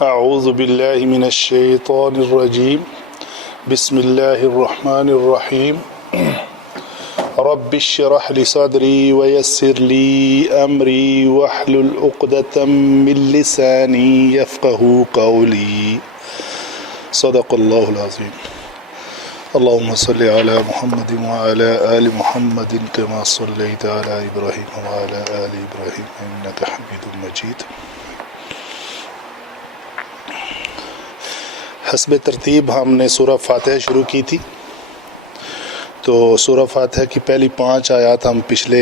اعوذ باللہ من الشیطان الرجیم بسم اللہ الرحمن الرحیم رب اشرح لی صدری ویسر لی امری واحلل عقدۃ من لسانی یفقهوا قولی صدق اللہ العظیم اللهم صل على محمد وعلى آل محمد كما صليت على إبراهيم وعلى آل إبراهيم إنك حميد مجيد. حسب ترتیب ہم نے سورہ فاتحہ شروع کی تھی، تو سورہ فاتحہ کی پہلی 5 آیات ہم پچھلے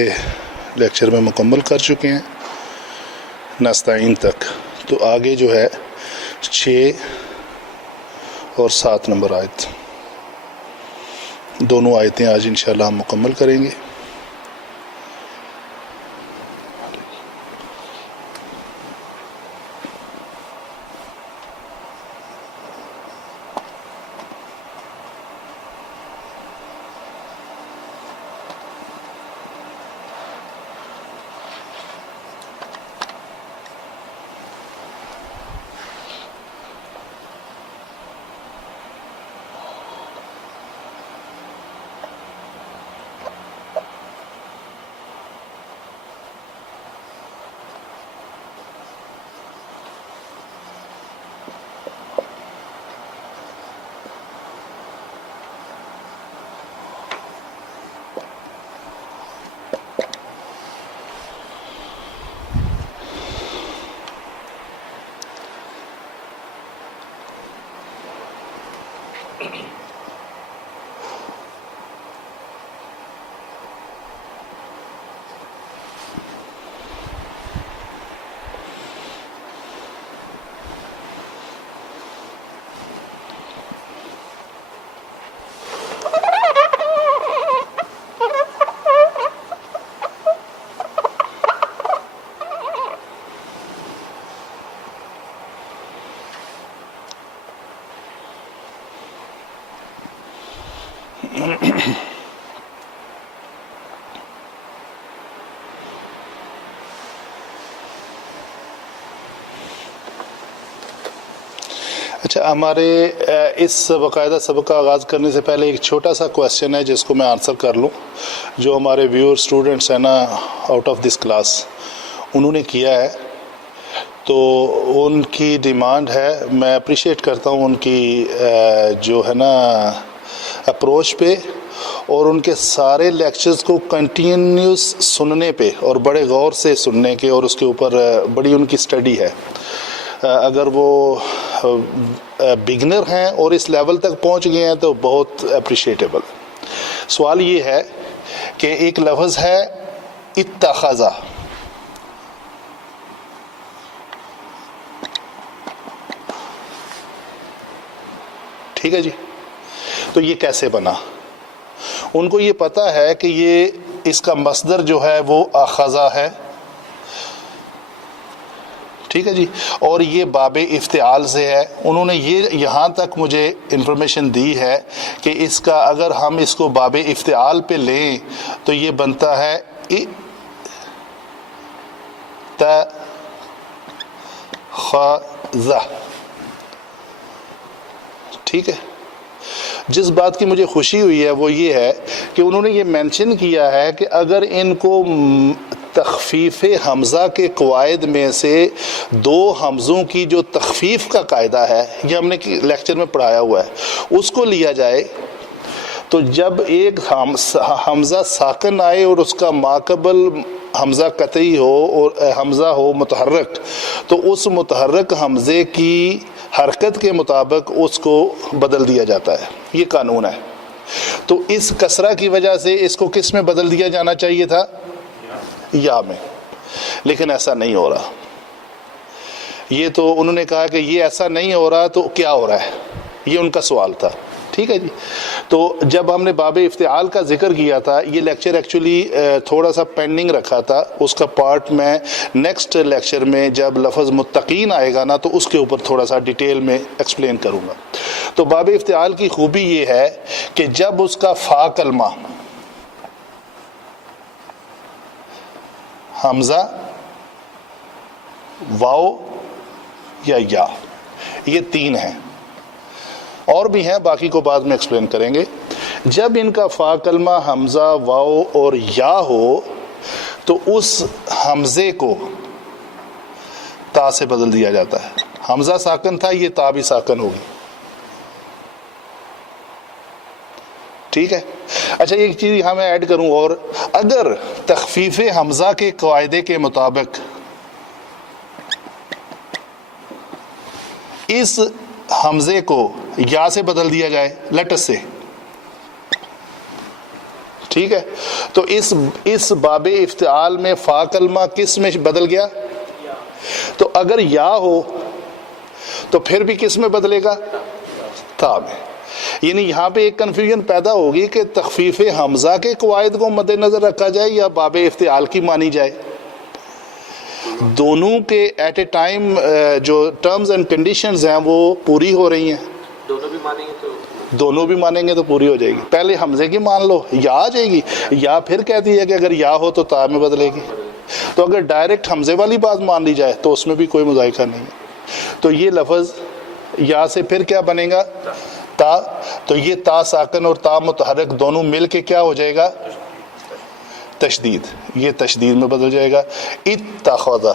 لیکچر میں مکمل کر چکے ہیں نستعین تک. تو آگے جو ہے 6 اور 7 نمبر آیت، دونوں آیتیں آج انشاءاللہ ہم مکمل کریں گے. اچھا، ہمارے اس باقاعدہ سبق کا آغاز کرنے سے پہلے ایک چھوٹا سا کویسچن ہے جس کو میں آنسر کر لوں. جو ہمارے ویور اسٹوڈنٹس ہیں نا آؤٹ آف دس کلاس، انہوں نے کیا ہے، تو ان کی ڈیمانڈ ہے. میں اپریشیٹ کرتا ہوں ان کی جو ہے نا اپروچ پہ، اور ان کے سارے لیکچرز کو کنٹینیوس سننے پہ اور بڑے غور سے سننے کے، اور اس کے اوپر بڑی ان کی اسٹڈی ہے. اگر وہ بگنر ہیں اور اس لیول تک پہنچ گئے ہیں تو بہت اپریشیٹیبل. سوال یہ ہے کہ ایک لفظ ہے اتخذ، ٹھیک ہے جی، تو یہ کیسے بنا؟ ان کو یہ پتا ہے کہ یہ اس کا مصدر جو ہے وہ اخذا ہے، ٹھیک ہے جی، اور یہ باب افتعال سے ہے. انہوں نے یہ یہاں تک مجھے انفارمیشن دی ہے کہ اس کا اگر ہم اس کو باب افتعال پہ لیں تو یہ بنتا ہے اتخذ، ٹھیک ہے. جس بات کی مجھے خوشی ہوئی ہے وہ یہ ہے کہ انہوں نے یہ مینشن کیا ہے کہ اگر ان کو تخفیف حمزہ کے قواعد میں سے 2 حمزوں کی جو تخفیف کا قاعدہ ہے، یہ ہم نے لیکچر میں پڑھایا ہوا ہے، اس کو لیا جائے تو جب ایک حمزہ ساکن آئے اور اس کا ماقبل حمزہ قطعی ہو اور حمزہ ہو متحرک، تو اس متحرک حمزے کی حرکت کے مطابق اس کو بدل دیا جاتا ہے. یہ قانون ہے. تو اس کسرہ کی وجہ سے اس کو کس میں بدل دیا جانا چاہیے تھا؟ یا میں. لیکن ایسا نہیں ہو رہا. یہ تو انہوں نے کہا کہ یہ ایسا نہیں ہو رہا تو کیا ہو رہا ہے، یہ ان کا سوال تھا. ٹھیک ہے جی. تو جب ہم نے باب افتعال کا ذکر کیا تھا، یہ لیکچر ایکچولی تھوڑا سا پینڈنگ رکھا تھا، اس کا پارٹ میں نیکسٹ لیکچر میں جب لفظ متقین آئے گا نا تو اس کے اوپر تھوڑا سا ڈیٹیل میں ایکسپلین کروں گا. تو باب افتعال کی خوبی یہ ہے کہ جب اس کا فا کلمہ حمزہ واو یا یہ 3 ہیں، اور بھی ہیں، باقی کو بعد میں ایکسپلین کریں گے۔ جب ان کا فا کلمہ حمزہ واو اور یا ہو تو اس حمزے کو تا سے بدل دیا جاتا ہے۔ حمزہ ساکن تھا، یہ تا بھی ساکن ہوگی، ٹھیک ہے۔ اچھا ایک چیز یہاں میں ایڈ کروں، اور اگر تخفیف حمزہ کے قاعدے کے مطابق اس حمزے کو یا سے بدل دیا جائے، لٹس سے، ٹھیک ہے، تو اس باب افتعال میں فا کلمہ کس میں بدل گیا؟ تو اگر یا ہو تو پھر بھی کس میں بدلے گا؟ تا میں۔ یعنی یہاں پہ ایک کنفیوژن پیدا ہوگی کہ تخفیف حمزہ کے قواعد کو مد نظر رکھا جائے یا باب افتعال کی مانی جائے۔ دونوں کے ایٹ اے ٹائم جو ٹرمز اینڈ کنڈیشنز ہیں وہ پوری ہو رہی ہیں، دونوں بھی مانیں گے تو پوری ہو جائے گی۔ پہلے حمزے کی مان لو، یا آ جائے گی، یا پھر کہتی ہے کہ اگر یا ہو تو تا میں بدلے گی۔ تو اگر ڈائریکٹ حمزے والی بات مان لی جائے تو اس میں بھی کوئی مذائقہ نہیں ہے۔ تو یہ لفظ یا سے پھر کیا بنے گا؟ تا۔ تو یہ تا ساکن اور تا متحرک دونوں مل کے کیا ہو جائے گا؟ تشدید۔ یہ تشدید میں بدل جائے گا، اتخذ،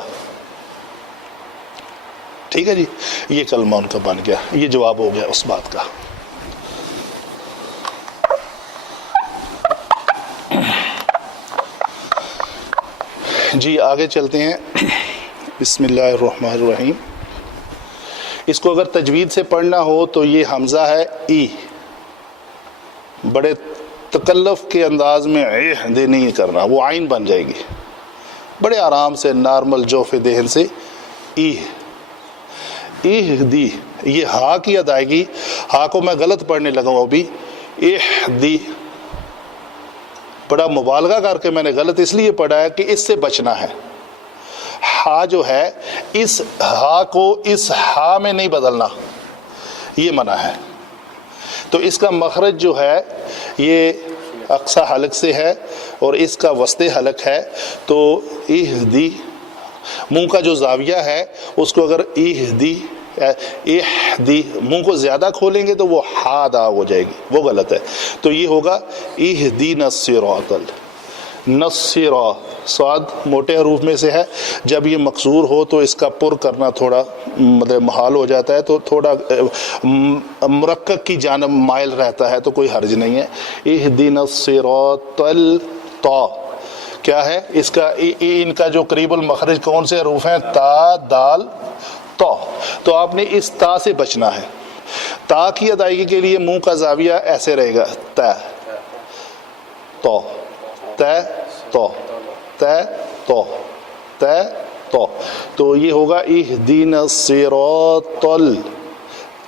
ٹھیک ہے جی۔ یہ کلمہ ان کا بن گیا، یہ جواب ہو گیا اس بات کا۔ جی آگے چلتے ہیں، بسم اللہ الرحمن الرحیم۔ اس کو اگر تجوید سے پڑھنا ہو تو یہ حمزہ ہے ای، بڑے تکلف کے انداز میں دے نہیں کرنا، وہ عین بن جائے گی، بڑے آرام سے نارمل جوف دہن سے ای دی۔ یہ ہا کی ادائیگی، ہا کو میں غلط پڑھنے لگا ہوں ابھی، دی بڑا مبالغہ کر کے میں نے غلط اس لیے پڑھا ہے کہ اس سے بچنا ہے۔ ہا جو ہے اس ہا کو اس ہا میں نہیں بدلنا، یہ منع ہے۔ تو اس کا مخرج جو ہے یہ اقصی حلق سے ہے اور اس کا وسط حلق ہے، تو اہدی، منہ کا جو زاویہ ہے اس کو اگر اہدی منہ کو زیادہ کھولیں گے تو وہ ہا ادا ہو جائے گی، وہ غلط ہے۔ تو یہ ہوگا اہدینا الصراط، نصرا، صاد موٹے حروف میں سے ہے، جب یہ مکسور ہو تو اس کا پر کرنا تھوڑا مطلب محال ہو جاتا ہے، تو تھوڑا مرکب کی جانب مائل رہتا ہے، تو کوئی حرج نہیں ہے۔ اہدینا الصراط الطا، کیا ہے اس کا؟ ان کا جو قریب المخرج کون سے حروف ہیں؟ تا، دال، تا۔ تو آپ نے اس تا سے بچنا ہے۔ تا کی ادائیگی کے لیے منہ کا زاویہ ایسے رہے گا، تا تو، تا تو، تا تو، تا تو، تو یہ ہوگا اہدینا الصراط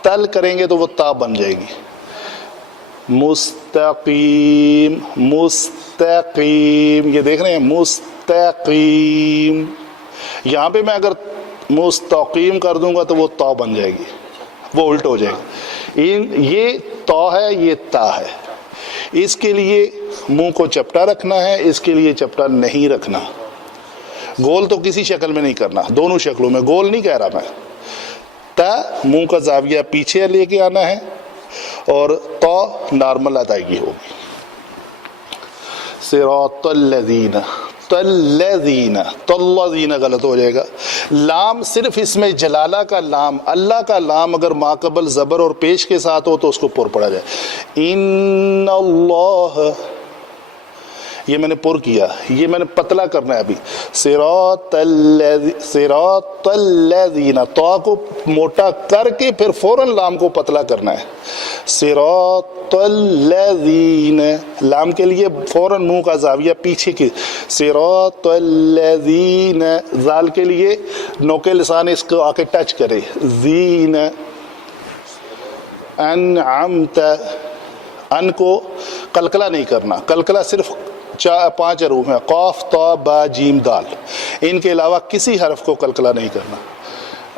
تل کریں گے تو وہ تا بن جائے گی، مستقیم، مستقیم، یہ دیکھ رہے ہیں مستقیم۔ یہاں پہ میں اگر مستقیم کر دوں گا تو وہ تا بن جائے گی، وہ الٹ ہو جائے گی۔ یہ تا ہے، یہ تا ہے، اس کے لیے منہ کو چپٹا رکھنا ہے، اس کے لیے چپٹا نہیں رکھنا۔ گول تو کسی شکل میں نہیں کرنا، دونوں شکلوں میں، گول نہیں کہہ رہا میں۔ تا منہ کا زاویہ پیچھے لے کے آنا ہے اور تا نارمل ادائیگی ہوگی۔ صراط الذین، تلذین، تلذین غلط ہو جائے گا۔ لام صرف اس میں جلالہ کا لام، اللہ کا لام اگر ماقبل زبر اور پیش کے ساتھ ہو تو اس کو پر پڑا جائے۔ ان اللہ، یہ میں نے پر کیا، یہ میں نے پتلا کرنا ہے ابھی۔ صراط الذین، تو کو موٹا کر کے پھر فوراً لام کو پتلا کرنا ہے۔ صراط الذین، لام کے لیے فوراً منہ کا زاویہ پیچھے کی۔ صراط الذین، زال کے لیے نوکے لسان اس کو آ کے ٹچ کرے، زین، انعمت، ان کو قلقلہ نہیں کرنا، قلقلہ صرف 5 حروف ہیں، قاف، طا، با، جیم، دال، ان کے علاوہ کسی حرف کو قلقلہ نہیں کرنا۔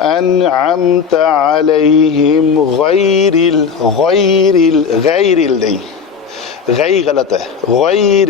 انعمت علیہم غیر نہیں، غی غلط ہے، غیر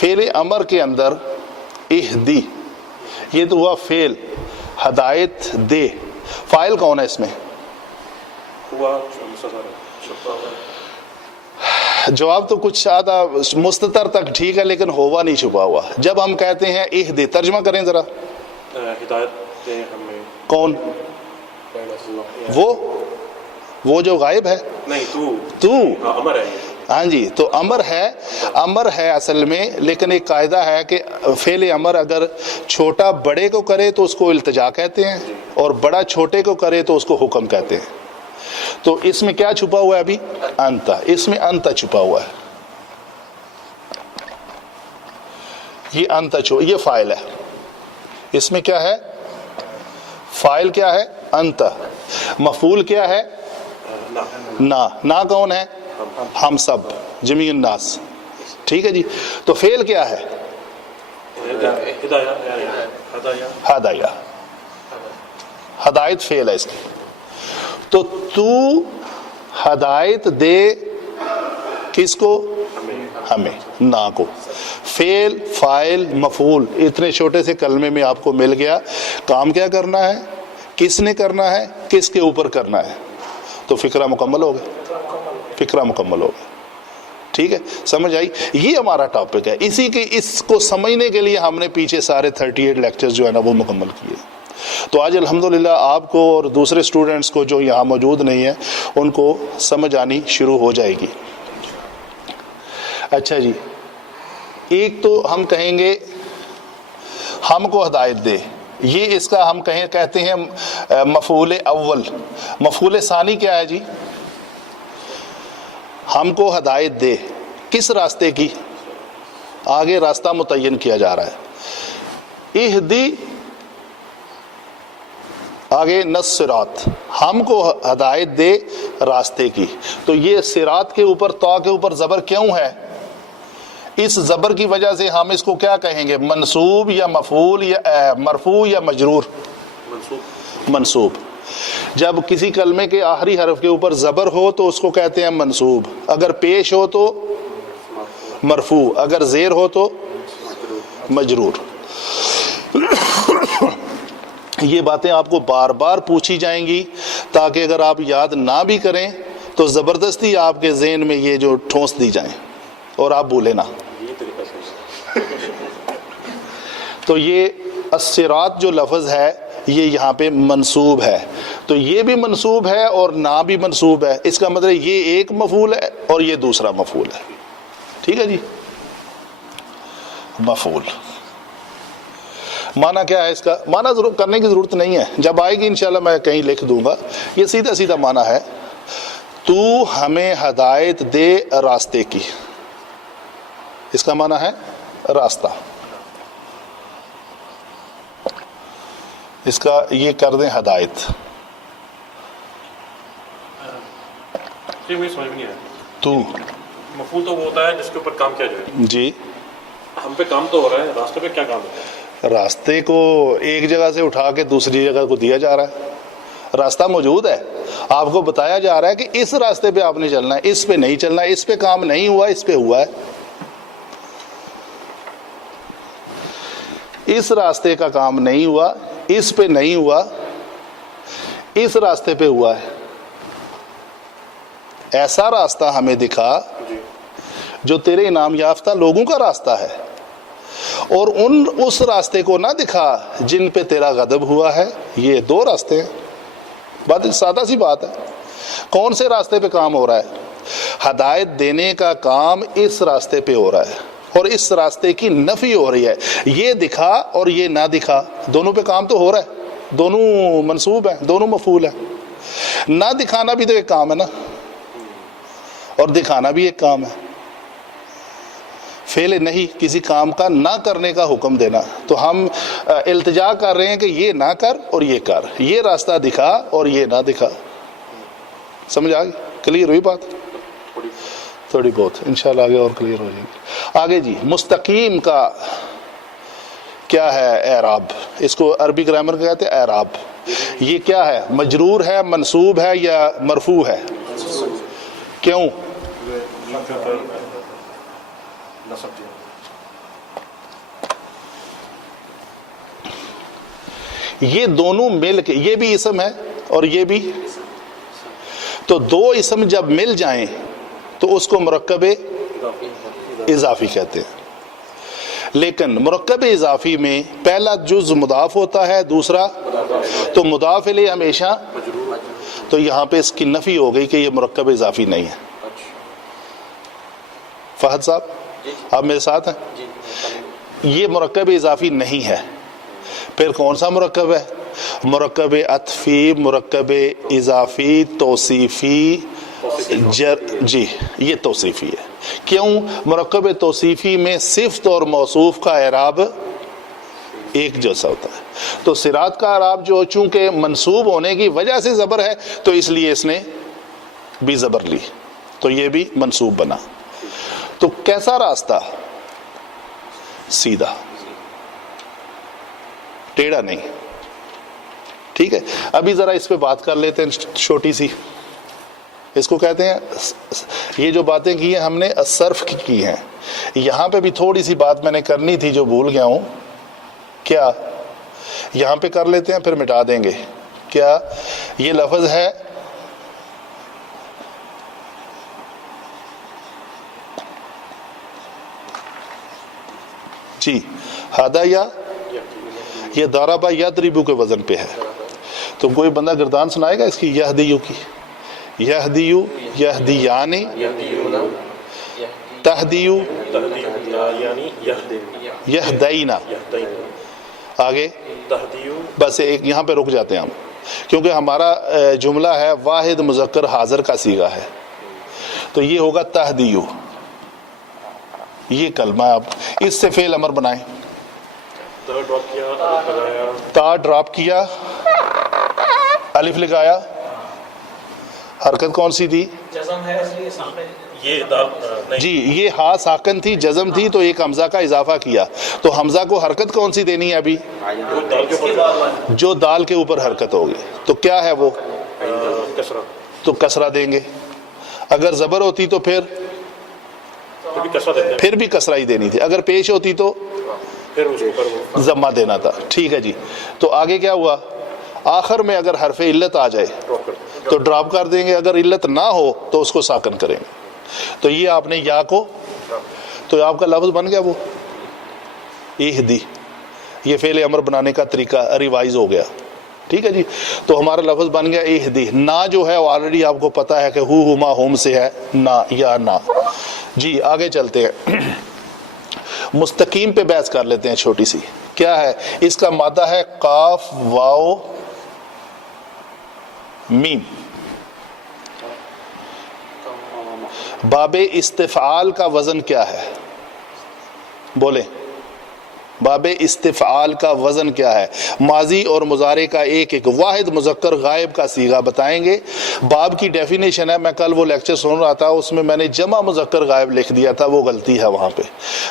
فعل امر کے اندر اہدی یہ تو ہوا فعل، ہدایت دے، فاعل کون ہے اس میں؟ ہوا جواب تو کچھ آدھا مستتر تک ٹھیک ہے، لیکن ہوا نہیں چھپا ہوا۔ جب ہم کہتے ہیں اہدی، ترجمہ کریں ذرا، ہدایت دے ہمیں، کون؟ وہ جو غائب ہے، نہیں تو امر ہے یہ۔ ہاں جی، تو امر ہے اصل میں، لیکن ایک قاعدہ ہے کہ فعل امر اگر چھوٹا بڑے کو کرے تو اس کو التجا کہتے ہیں، اور بڑا چھوٹے کو کرے تو اس کو حکم کہتے ہیں۔ تو اس میں کیا چھپا ہوا ہے ابھی؟ انتا، اس میں انتا چھپا ہوا ہے، یہ انتا یہ فاعل ہے، اس میں کیا ہے؟ فاعل کیا ہے؟ انتا۔ مفعول کیا ہے؟ نا کون ہے؟ ہم سب، جمیع الناس، ٹھیک ہے جی۔ تو فعل کیا ہے؟ ہدایہ، ہدایت فعل ہے اس کی۔ تو ہدایت دے کس کو؟ ہمیں، نا کو۔ فعل، فاعل، مفعول، اتنے چھوٹے سے کلمے میں آپ کو مل گیا۔ کام کیا کرنا ہے؟ کس نے کرنا ہے؟ کس کے اوپر کرنا ہے؟ تو فکرہ مکمل ہو گیا، فکرہ مکمل ہو گیا، ٹھیک ہے، سمجھ آئی؟ یہ ہمارا ٹاپک ہے، اس کو سمجھنے کے لیے ہم نے پیچھے سارے 38 لیکچرز جو ہے نا وہ مکمل کیے۔ تو آج الحمدللہ آپ کو اور دوسرے اسٹوڈنٹس کو جو یہاں موجود نہیں ہیں ان کو سمجھ آنی شروع ہو جائے گی۔ اچھا جی، ایک تو ہم کہیں گے ہم کو ہدایت دے، یہ اس کا ہم کہتے ہیں مفعول اول۔ مفعول ثانی کیا ہے جی؟ ہم کو ہدایت دے، کس راستے کی؟ آگے راستہ متعین کیا جا رہا ہے، اہدی، آگے نصرات، ہم کو ہدایت دے راستے کی۔ تو یہ صراط کے اوپر، تا کے اوپر زبر کیوں ہے؟ اس زبر کی وجہ سے ہم اس کو کیا کہیں گے؟ منصوب یا مفعول یا مرفوع یا مجرور؟ منصوب۔ جب کسی کلمے کے آخری حرف کے اوپر زبر ہو تو اس کو کہتے ہیں منصوب، اگر پیش ہو تو مرفوع، اگر زیر ہو تو مجرور۔ یہ باتیں آپ کو بار بار پوچھی جائیں گی تاکہ اگر آپ یاد نہ بھی کریں تو زبردستی آپ کے ذہن میں یہ جو ٹھونس دی جائیں اور آپ بھولیں نہ۔ تو یہ الصراط جو لفظ ہے یہ یہاں پہ منصوب ہے، تو یہ بھی منصوب ہے اور نہ بھی منصوب ہے، اس کا مطلب یہ ایک مفعول ہے اور یہ دوسرا مفعول ہے، ٹھیک ہے جی۔ مفعول معنی کیا ہے اس کا؟ معنی ضرور کرنے کی ضرورت نہیں ہے، جب آئے گی انشاءاللہ میں کہیں لکھ دوں گا۔ یہ سیدھا سیدھا معنی ہے، تو ہمیں ہدایت دے راستے کی، اس کا معنی ہے راستہ۔ اس کا یہ کر دیں ہدایت۔ سمجھ نہیں آیا، تو مفعول تو وہ ہوتا ہے جس کے اوپر کام کیا جائے۔ جی، ہم پہ کام تو ہو رہا ہے، راستے پہ کیا کام ہوتا ہے؟ راستے کو ایک جگہ سے اٹھا کے دوسری جگہ کو دیا جا رہا ہے، راستہ موجود ہے، آپ کو بتایا جا رہا ہے کہ اس راستے پہ آپ نے چلنا ہے، اس پہ نہیں چلنا ہے، اس پہ کام نہیں ہوا، اس پہ ہوا ہے۔ اس راستے کا کام نہیں ہوا، اس پہ نہیں ہوا، اس راستے پہ ہوا ہے۔ ایسا راستہ ہمیں دکھا جو تیرے انعام یافتہ لوگوں کا راستہ ہے، اور اس راستے کو نہ دکھا جن پہ تیرا غضب ہوا ہے۔ یہ دو راستے ہیں، بات سادہ سی بات ہے۔ کون سے راستے پہ کام ہو رہا ہے؟ ہدایت دینے کا کام اس راستے پہ ہو رہا ہے اور اس راستے کی نفی ہو رہی ہے۔ یہ دکھا اور یہ نہ دکھا، دونوں پہ کام تو ہو رہا ہے، دونوں منصوب ہیں، دونوں مفعول ہیں۔ نہ دکھانا بھی تو ایک کام ہے نا، اور دکھانا بھی ایک کام ہے۔ فعل نہیں، کسی کام کا نہ کرنے کا حکم دینا، تو ہم التجا کر رہے ہیں کہ یہ نہ کر اور یہ کر، یہ راستہ دکھا اور یہ نہ دکھا۔ سمجھ آ گئی؟ کلیئر ہوئی بات؟ تھوڑی بہت، انشاءاللہ آگے اور کلیئر ہو جائے گی۔ آگے جی، مستقیم کا کیا ہے اعراب؟ اس کو عربی گرامر کا کہتے ہیں اعراب۔ یہ کیا ہے؟ مجرور ہے، منصوب ہے یا مرفوع ہے؟ کیوں؟ یہ دونوں مل کے، یہ بھی اسم ہے اور یہ بھی، تو دو اسم جب مل جائیں تو اس کو مرکب اضافی کہتے ہیں. لیکن مرکب اضافی میں پہلا جز مضاف ہوتا ہے، دوسرا تو مضاف الیہ ہمیشہ، تو یہاں پہ اس کی نفی ہو گئی کہ یہ مرکب اضافی نہیں ہے. فہد صاحب آپ میرے ساتھ ہیں؟ یہ مرکب اضافی نہیں ہے. پھر کون سا مرکب ہے؟ مرکب عطفی، مرکب اضافی، توصیفی، جی یہ توصیفی ہے. کیوں؟ مرکب توصیفی میں صفت اور موصوف کا اعراب ایک جیسا ہوتا ہے. تو صراط کا اعراب جو چونکہ منصوب ہونے کی وجہ سے زبر ہے تو اس لیے اس نے بھی زبر لی، تو یہ بھی منصوب بنا. تو کیسا راستہ؟ سیدھا، ٹیڑھا نہیں. ٹھیک ہے، ابھی ذرا اس پہ بات کر لیتے ہیں چھوٹی سی. اس کو کہتے ہیں، یہ جو باتیں کی ہیں ہم نے صرف کی ہیں. یہاں پہ بھی تھوڑی سی بات میں نے کرنی تھی جو بھول گیا ہوں. کیا؟ یہاں پہ کر لیتے ہیں پھر مٹا دیں گے. کیا یہ لفظ ہے جی ہادا، یا یہ دارابا یضربو کے وزن پہ ہے. تو کوئی بندہ گردان سنائے گا اس کی؟ یہدیو کی، یہدیو، یہدیانی، تہدیو، یہدینا. آگے بس ایک یہاں پہ رک جاتے ہیں ہم، کیونکہ ہمارا جملہ ہے واحد مذکر حاضر کا صیغہ ہے. تو یہ ہوگا تہدیو. یہ کلمہ آپ اس سے فعل امر بنائیں. تا ڈراپ کیا، الف لگایا، حرکت کون سی تھی؟ جزم ہے، اس لیے سامنے جی یہ ہا ساکن تھی، جزم تھی، تو ایک حمزہ کا اضافہ کیا. تو حمزہ کو حرکت کون سی دینی ہے ابھی؟ جو دال کے اوپر حرکت ہوگی. تو کیا ہے وہ؟ تو کسرہ دیں گے. اگر زبر ہوتی تو پھر بھی کسرہ ہی دینی تھی. اگر پیش ہوتی تو ضمہ دینا تھا. ٹھیک ہے جی. تو آگے کیا ہوا؟ آخر میں اگر حرف علت آ جائے تو ڈراپ کر دیں گے، اگر علت نہ ہو تو اس کو ساکن کریں گے. تو یہ آپ نے یا کو، تو آپ کا لفظ بن گیا وہ اہدی. یہ فعل امر بنانے کا طریقہ ریوائز ہو گیا. ٹھیک ہے جی. تو ہمارا لفظ بن گیا اہدی. نا جو ہے آلریڈی آپ کو پتا ہے کہ ہما ہوم سے ہے، نا یا نا. جی آگے چلتے ہیں. مستقیم پہ بحث کر لیتے ہیں چھوٹی سی. کیا ہے اس کا مادہ؟ ہے قاف واو میم. باب استفعال کا وزن کیا ہے؟ بولیں. باب استفعال کا وزن کیا ہے؟ ماضی اور مضارع کا ایک ایک واحد مذکر غائب کا صیغہ بتائیں گے. باب کی ڈیفینیشن ہے، میں کل وہ لیکچر سن رہا تھا، اس میں نے جمع مذکر غائب لکھ دیا تھا، وہ غلطی ہے وہاں پہ.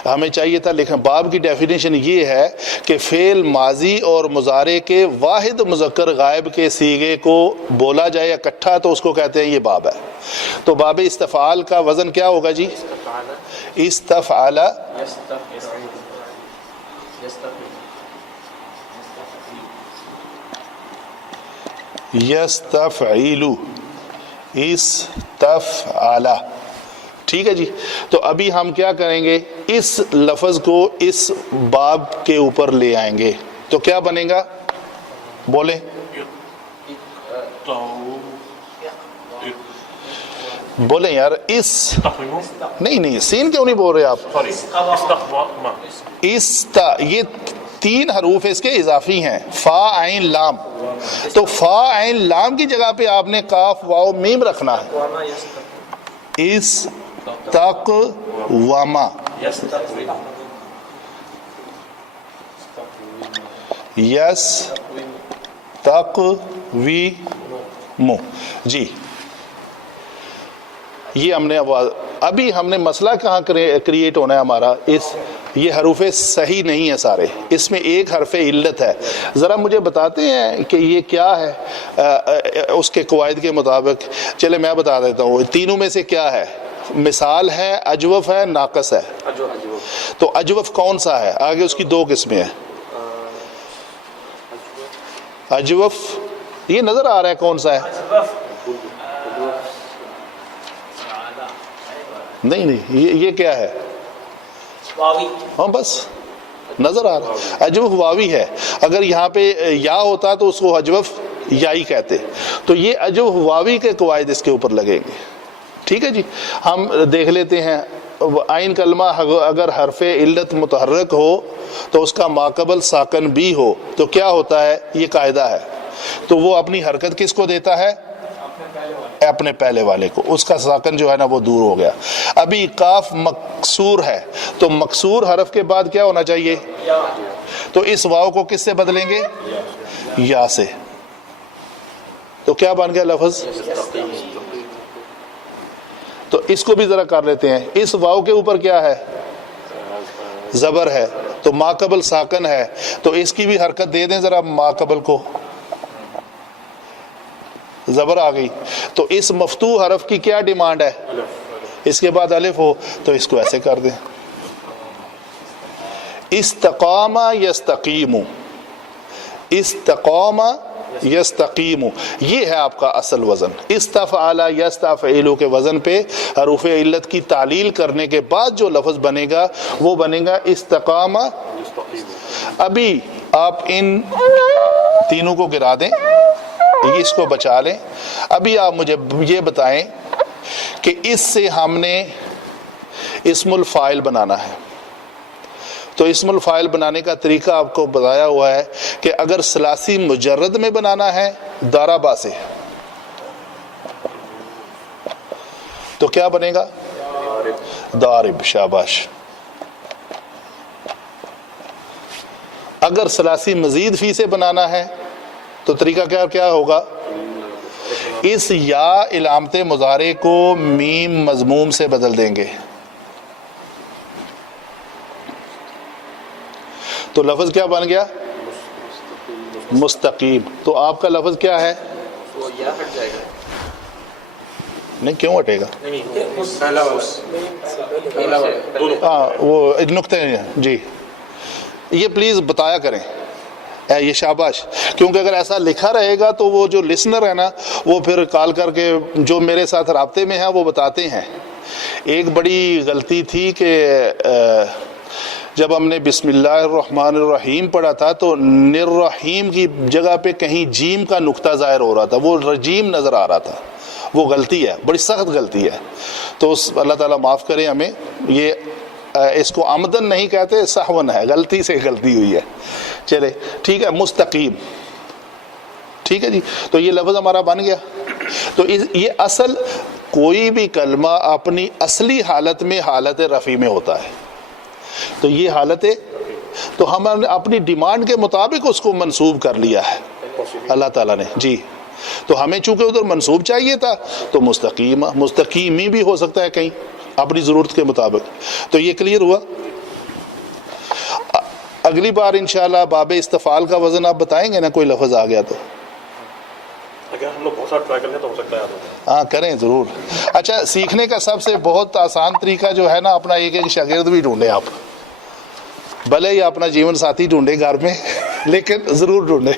ہمیں چاہیے تھا لکھیں. باب کی ڈیفینیشن یہ ہے کہ فعل ماضی اور مضارع کے واحد مذکر غائب کے صیغے کو بولا جائے اکٹھا تو اس کو کہتے ہیں یہ باب ہے. تو باب استفعال کا وزن کیا ہوگا جی؟ استفعال، یستفعیلو، استفعلا. ٹھیک ہے جی. تو ابھی ہم کیا کریں گے؟ اس لفظ کو اس باب کے اوپر لے آئیں گے. تو کیا بنے گا؟ بولیں. بولیں یار. اس نہیں سین کیوں نہیں بول رہے آپ؟ استا، یہ تین حروف اس کے اضافی ہیں، فا عین لام. تو فا عین لام کی جگہ پہ آپ نے کاف واو میم رکھنا ہے. اس تق وما، یس تق وی مو. جی یہ ہم نے ابھی ہم نے مسئلہ کہاں کریٹ ہونا ہے ہمارا؟ یہ حروف صحیح نہیں ہے سارے، اس میں ایک حرف علت ہے. ذرا مجھے بتاتے ہیں کہ یہ کیا ہے اس کے قواعد کے مطابق؟ چلے میں بتا دیتا ہوں. تینوں میں سے کیا ہے؟ مثال ہے، اجوف ہے، ناقص ہے. تو اجوف کون سا ہے؟ آگے اس کی دو قسمیں ہیں. اجوف یہ نظر آ رہا ہے کون سا ہے؟ نہیں یہ کیا ہے؟ ہاں بس نظر آ رہا ہے اجوف واوی ہے. اگر یہاں پہ یا ہوتا تو اس کو اجوف یائی کہتے. تو یہ اجوف واوی کے قواعد اس کے اوپر لگیں گے. ٹھیک ہے جی. ہم دیکھ لیتے ہیں عین کلمہ اگر حرف علت متحرک ہو تو اس کا ماقبل ساکن بھی ہو تو کیا ہوتا ہے؟ یہ قاعدہ ہے. تو وہ اپنی حرکت کس کو دیتا ہے؟ اپنے پہلے والے کو. اس کا ساکن جو ہے نا وہ دور ہو گیا. ابھی کاف مکسور ہے تو مکسور حرف کے بعد کیا ہونا چاہیے؟ تو اس واو کو کس سے بدلیں گے؟ یا سے. تو کیا بن گیا لفظ؟ تو اس کو بھی ذرا کر لیتے ہیں. اس واو کے اوپر کیا ہے؟ زبر ہے تو ما قبل ساکن ہے تو اس کی بھی حرکت دے دیں ذرا. ما قبل کو زبر آ گئی تو اس مفتوح حرف کی کیا ڈیمانڈ ہے؟ اس کے بعد الف ہو تو اس کو ایسے کر دیں. استقام یستقیم. استقام یستقیم یہ ہے آپ کا اصل وزن. استفعل یستفعل کے وزن پہ حروف علت کی تعلیل کرنے کے بعد جو لفظ بنے گا وہ بنے گا استقام. ابھی آپ ان تینوں کو گرا دیں, اس کو بچا لیں. ابھی آپ مجھے یہ بتائیں کہ اس سے ہم نے اسم الفاعل بنانا ہے. تو اسم الفاعل بنانے کا طریقہ آپ کو بتایا ہوا ہے کہ اگر ثلاثی مجرد میں بنانا ہے دارابا سے تو کیا بنے گا؟ دارب. شاباش. اگر ثلاثی مزید فی سے بنانا ہے تو طریقہ کیا ہوگا؟ اس یا علامت مضارع کو میم مضموم سے بدل دیں گے. تو لفظ کیا بن گیا؟ مستقیم. تو آپ کا لفظ کیا ہے؟ نہیں کیوں ہٹے گا؟ ہاں وہ نقطے جی یہ پلیز بتایا کریں یہ. شاباش. کیونکہ اگر ایسا لکھا رہے گا تو وہ جو لسنر ہے نا وہ پھر کال کر کے جو میرے ساتھ رابطے میں ہیں وہ بتاتے ہیں. ایک بڑی غلطی تھی کہ جب ہم نے بسم اللہ الرحمن الرحیم پڑھا تھا تو نررحیم کی جگہ پہ کہیں جیم کا نقطہ ظاہر ہو رہا تھا, وہ رجیم نظر آ رہا تھا. وہ غلطی ہے, بڑی سخت غلطی ہے. تو اللہ تعالیٰ معاف کرے ہمیں. یہ اس کو عمدن نہیں کہتے, سہون ہے, غلطی سے غلطی ہوئی ہے. چلے ٹھیک ہے. مستقیم. ٹھیک ہے جی. تو یہ لفظ ہمارا بن گیا. تو یہ اصل کوئی بھی کلمہ اپنی اصلی حالت میں حالت رفع میں ہوتا ہے. تو یہ حالت ہے تو ہم نے اپنی ڈیمانڈ کے مطابق اس کو منسوب کر لیا ہے اللہ تعالیٰ نے جی. تو ہمیں چونکہ ادھر منسوب چاہیے تھا تو مستقیم مستقیمی بھی ہو سکتا ہے کہیں اپنی ضرورت کے مطابق. تو یہ کلیئر ہوا. اگلی بار انشاءاللہ باب استفعال کا وزن آپ بتائیں گے نا, کوئی لفظ آ گیا تو اگر ہم لوگ بہت سارا ٹرائی کر لیں تو ہو سکتا ہے. ہاں کریں ضرور. اچھا سیکھنے کا سب سے بہت آسان طریقہ جو ہے نا اپنا ایک شاگرد بھی ڈھونڈیں آپ. بھلے ہی اپنا جیون ساتھی ڈھونڈے گھر میں لیکن ضرور ڈھونڈے.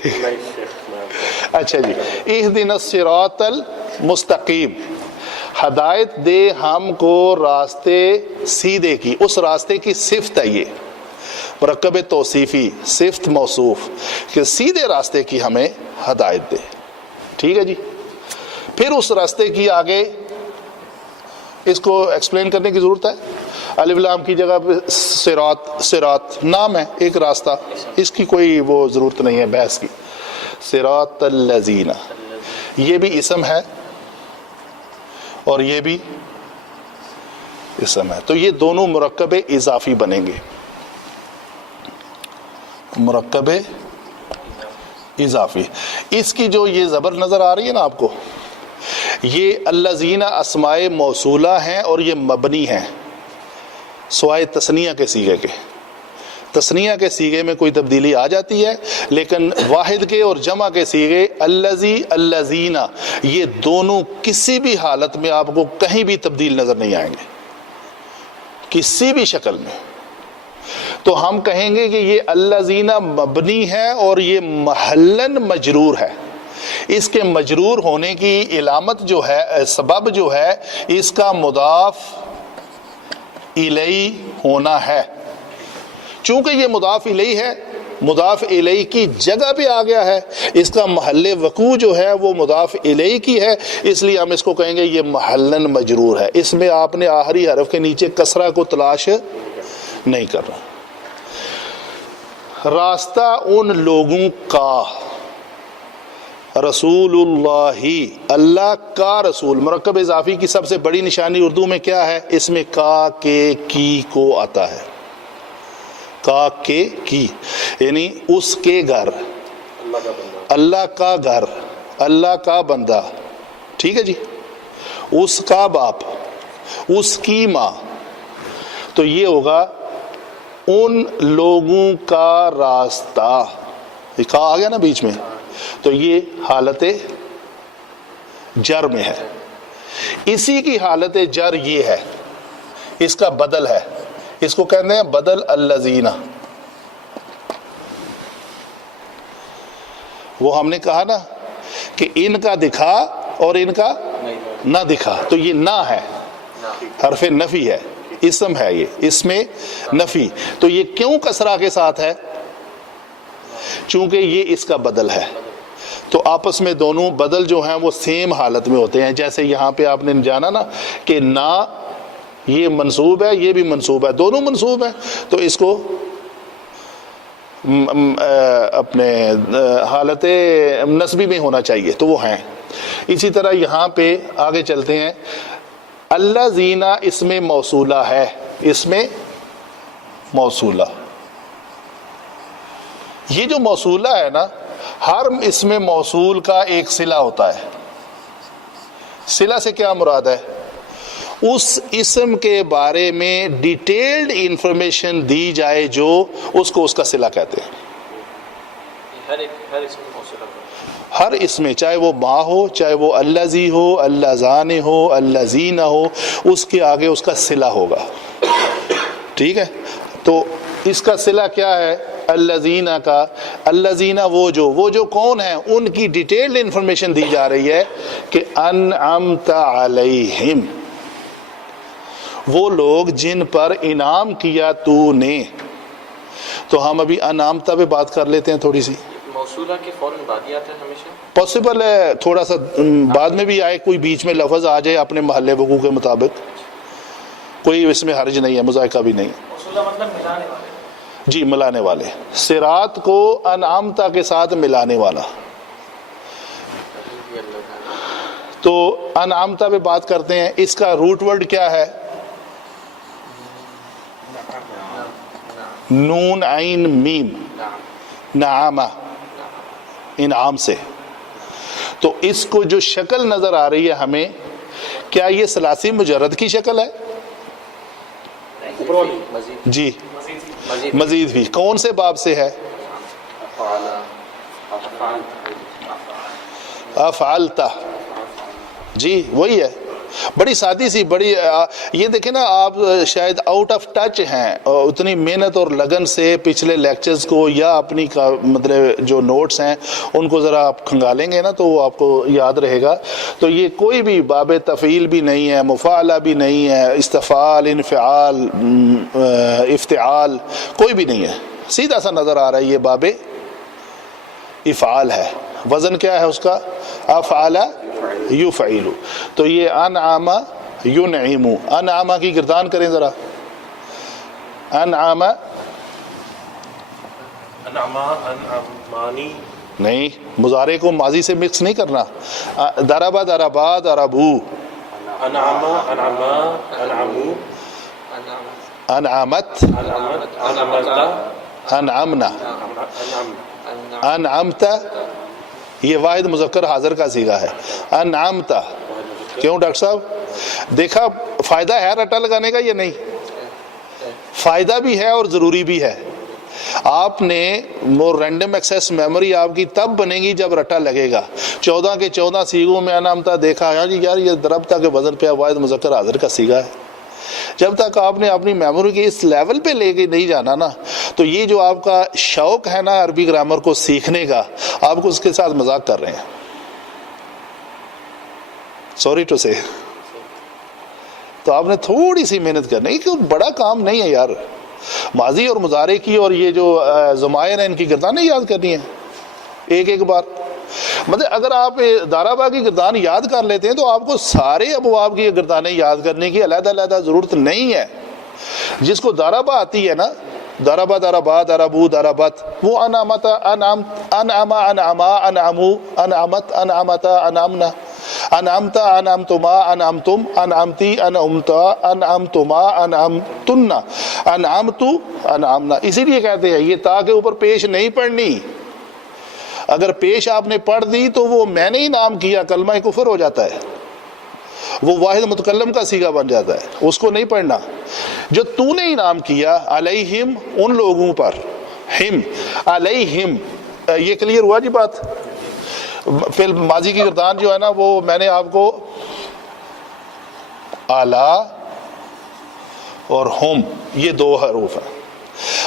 اچھا جی. اہدنا الصراط المستقیم. ہدایت دے ہم کو راستے سیدھے کی. اس راستے کی صفت ہے یہ مرکب توصیفی صفت موصوف کہ سیدھے راستے کی ہمیں ہدایت دے. ٹھیک ہے جی. پھر اس راستے کی آگے اس کو ایکسپلین کرنے کی ضرورت ہے. الف لام کی جگہ پہ صراط نام ہے ایک راستہ, اس کی کوئی وہ ضرورت نہیں ہے بحث کی. صراط الذین یہ بھی اسم ہے اور یہ بھی اسم ہے. تو یہ دونوں مرکب اضافی بنیں گے. مرکب اضافی. اس کی جو یہ زبر نظر آ رہی ہے نا آپ کو, یہ الذین اسماء موصولہ ہیں اور یہ مبنی ہیں سوائے تثنیہ کے صیغے کے. تثنیہ کے صیغے میں کوئی تبدیلی آ جاتی ہے لیکن واحد کے اور جمع کے صیغے الذی الذین یہ دونوں کسی بھی حالت میں آپ کو کہیں بھی تبدیل نظر نہیں آئیں گے کسی بھی شکل میں. تو ہم کہیں گے کہ یہ الذین مبنی ہے اور یہ محلن مجرور ہے. اس کے مجرور ہونے کی علامت جو ہے، سبب جو ہے، اس کا مضاف الیہ ہونا ہے. چونکہ یہ مضاف الیہ ہے، مضاف الیہ کی جگہ پہ آ گیا ہے، اس کا محل وقوع جو ہے وہ مضاف الیہ کی ہے، اس لیے ہم اس کو کہیں گے یہ محلن مجرور ہے. اس میں آپ نے آخری حرف کے نیچے کسرہ کو تلاش نہیں کرنا. راستہ ان لوگوں کا، رسول اللہ، اللہ کا رسول. مرکب اضافی کی سب سے بڑی نشانی اردو میں کیا ہے؟ اس میں کا، کے، کی کو آتا ہے. کا، کے، کی، یعنی اس کے گھر، اللہ کا گھر، اللہ کا بندہ. ٹھیک ہے جی. اس کا باپ، اس کی ماں. تو یہ ہوگا ان لوگوں کا راستہ. یہ کا آ گیا نا بیچ میں، تو یہ حالت جر میں ہے. اسی کی حالت جر یہ ہے، اس کا بدل ہے، اس کو کہتے ہیں بدل الذین. وہ ہم نے کہا نا کہ ان کا دکھا اور ان کا نہ دکھا، تو یہ نہ ہے، حرف نفی ہے، اسم ہے، یہ اس میں نفی. تو یہ کیوں کسرہ کے ساتھ ہے؟ چونکہ یہ اس کا بدل ہے. تو آپس میں دونوں بدل جو ہیں وہ سیم حالت میں ہوتے ہیں. جیسے یہاں پہ آپ نے جانا نا کہ نہ یہ منصوب ہے، یہ بھی منصوب ہے، دونوں منصوب ہیں، تو اس کو اپنے حالت نصبی میں ہونا چاہیے، تو وہ ہیں. اسی طرح یہاں پہ آگے چلتے ہیں. اللہ زینہ اس میں موصولہ ہے، اس میں موصولہ. یہ جو موصولہ ہے نا، ہر اس میں موصول کا ایک صلہ ہوتا ہے. صلہ سے کیا مراد ہے؟ اس اسم کے بارے میں ڈیٹیلڈ انفارمیشن دی جائے جو اس کو اس کا صلہ کہتے ہیں. ہر اس میں، چاہے وہ ماں ہو، چاہے وہ الذی ہو، اللذان ہو، الذین ہو، اس کے آگے اس کا صلہ ہوگا. ٹھیک ہے. تو اس کا صلہ کیا ہے؟ الذین کا. الذین وہ جو کون ہیں، ان کی ڈیٹیلڈ انفارمیشن دی جا رہی ہے کہ انعمت علیہم، وہ لوگ جن پر انعام کیا تو نے. تو ہم ابھی انعامت پہ بات کر لیتے ہیں تھوڑی سی. موصولہ کے فوراً بعد ہی آتا ہے ہمیشہ؟ پاسبل ہے تھوڑا سا بعد میں بھی آئے، کوئی بیچ میں لفظ آ جائے اپنے محل وقوع کے مطابق، کوئی اس میں حرج نہیں ہے، مذائقہ بھی نہیں. موصولہ مطلب ملانے والے. جی، ملانے والے. صراط کو انعامتا کے ساتھ ملانے والا. تو انعامتا پہ بات کرتے ہیں. اس کا روٹ ورڈ کیا ہے؟ نون عین میم، نعامہ، انعام سے. تو اس کو جو شکل نظر آ رہی ہے ہمیں، کیا یہ ثلاثی مجرد کی شکل ہے؟ جی، مزید بھی. کون سے باب سے ہے؟ افعلتا. جی وہی ہے. بڑی سادی سی، بڑی یہ دیکھیں نا، آپ شاید آؤٹ آف ٹچ ہیں اتنی محنت اور لگن سے پچھلے لیکچرز کو یا اپنی مطلب جو نوٹس ہیں ان کو ذرا آپ کھنگالیں گے نا تو وہ آپ کو یاد رہے گا. تو یہ کوئی بھی باب تفعیل بھی نہیں ہے، مفاعلہ بھی نہیں ہے، استفعال، انفعال، افتعال، کوئی بھی نہیں ہے. سیدھا سا نظر آ رہا ہے یہ باب افعال ہے. وزن کیا ہے اس کا؟ افعال یفعل. تو یہ انعام ینعم. انعام کی گردان کریں ذرا. انعام انعمانی نہیں، مضارع کو ماضی سے مکس نہیں کرنا. ضرب ضربا ضربو. انعم انعما انعمو انعمت انعمت انعمنا انعمت. یہ واحد مذکر حاضر کا صیغہ ہے. انعمت. کیوں ڈاکٹر صاحب؟ دیکھا فائدہ ہے رٹا لگانے کا یا نہیں؟ فائدہ بھی ہے اور ضروری بھی ہے. آپ نے وہ رینڈم ایکسیس میموری آپ کی تب بنے گی جب رٹا لگے گا. 14 کے 14 صیغوں میں انعمتا دیکھا، ہاں جی یار یہ ضربتا کے وزن پہ واحد مذکر حاضر کا صیغہ ہے. جب تک آپ نے اپنی میموری کے اس لیول پہ لے کے نہیں جانا نا، تو یہ جو آپ کا شوق ہے نا عربی گرامر کو سیکھنے کا، آپ کو اس کے ساتھ مذاق کر رہے ہیں، سوری ٹو سے۔ تو آپ نے تھوڑی سی محنت کرنی، کیونکہ بڑا کام نہیں ہے یار، ماضی اور مضارع کی اور یہ جو ضمائر ہیں ان کی گردانیں یاد کرنی ہیں ایک ایک بار۔ مطلب اگر آپ دارابا کی گردان یاد کر لیتے ہیں تو آپ کو سارے ابواب کی گردانیں یاد کرنے کی علیحدہ علیحدہ ضرورت نہیں ہے۔ جس کو دارابا آتی ہے نا، دارابا دارابا دارابو دارابت، وہ انعمت انعم انعما انعما انعمو انعمت انعمتا انعمنا انعمتا انعمتما انعمتم انعمتی انعمتا انعمتما انعمتن انعمتو انعمنا۔ اسی لیے کہتے ہیں یہ تا کے اوپر پیش نہیں پڑھنی، اگر پیش آپ نے پڑھ دی تو وہ میں نے ہی نام کیا کلمہ کفر ہو جاتا ہے، وہ واحد متکلم کا صیغہ بن جاتا ہے، اس کو نہیں پڑھنا۔ جو تو نے انعام کیا علیہم، ان لوگوں پر، ہم علیہم، یہ کلیئر ہوا جی بات؟ فی ماضی کی گردان جو ہے نا وہ میں نے آپ کو اعلیٰ اور ہم یہ دو حروف ہیں۔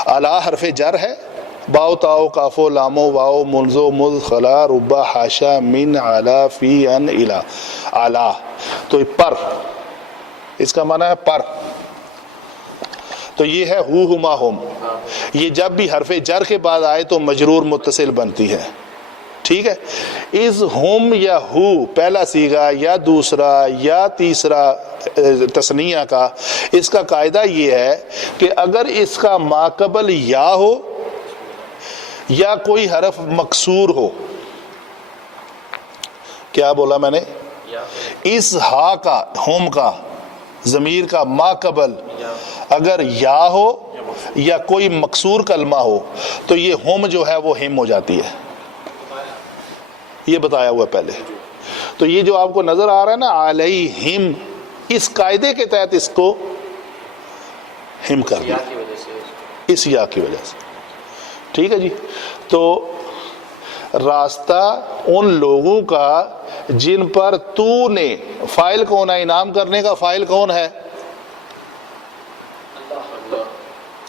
اعلیٰ حرف جر ہے، باؤ تاؤ کافو لامو واؤ منزو مز خلا ربا حاشا من علا فی ان الا، اعلیٰ تو پر، اس کا معنی ہے پر، تو یہ ہے ہو ہما ہم، یہ جب بھی حرف جر کے بعد آئے تو مجرور متصل بنتی ہے، ٹھیک ہے۔ از ہم یا ہو پہلا صیغہ یا دوسرا یا تیسرا تثنیہ کا، اس کا قاعدہ یہ ہے کہ اگر اس کا ماقبل یا ہو یا کوئی حرف مکسور ہو، کیا بولا میں نے؟ اس ہا کا، ہوم کا ضمیر کا ماقبل اگر یا ہو یا کوئی مکسور کلمہ ہو تو یہ ہوم جو ہے وہ ہم ہو جاتی ہے، یہ بتایا ہوا پہلے۔ تو یہ جو آپ کو نظر آ رہا ہے نا علیہم، اس قاعدے کے تحت اس کو ہم کر دیا، اس یا کی وجہ سے، ٹھیک ہے جی۔ تو راستہ ان لوگوں کا جن پر تو نے، فائل کون ہے؟ انعام کرنے کا فائل کون ہے؟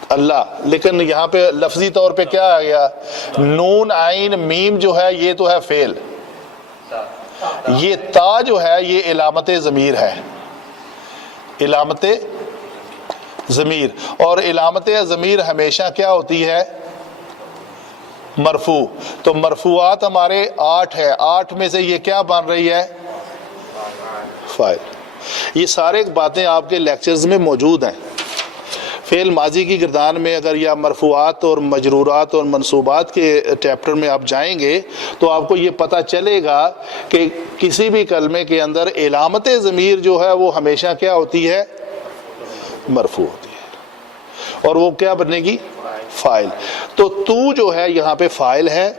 اللہ، لیکن یہاں پہ لفظی طور پہ کیا آ گیا؟ نون عین میم جو ہے یہ تو ہے فعل، یہ تا جو ہے یہ علامت ضمیر ہے، علامت ضمیر، اور علامت ضمیر ہمیشہ کیا ہوتی ہے؟ مرفوع۔ تو مرفوعات ہمارے 8 ہے، 8 میں سے یہ کیا بن رہی ہے؟ فاعل۔ یہ سارے باتیں آپ کے لیکچرز میں موجود ہیں۔ فعل ماضی کی گردان میں اگر یا مرفوعات اور مجرورات اور منصوبات کے چیپٹر میں آپ جائیں گے تو آپ کو یہ پتہ چلے گا کہ کسی بھی کلمے کے اندر علامت ضمیر جو ہے وہ ہمیشہ کیا ہوتی ہے؟ مرفوع ہوتی ہے، اور وہ کیا بنے گی؟ فاعل۔ تو تو جو ہے یہاں پہ فاعل ہے،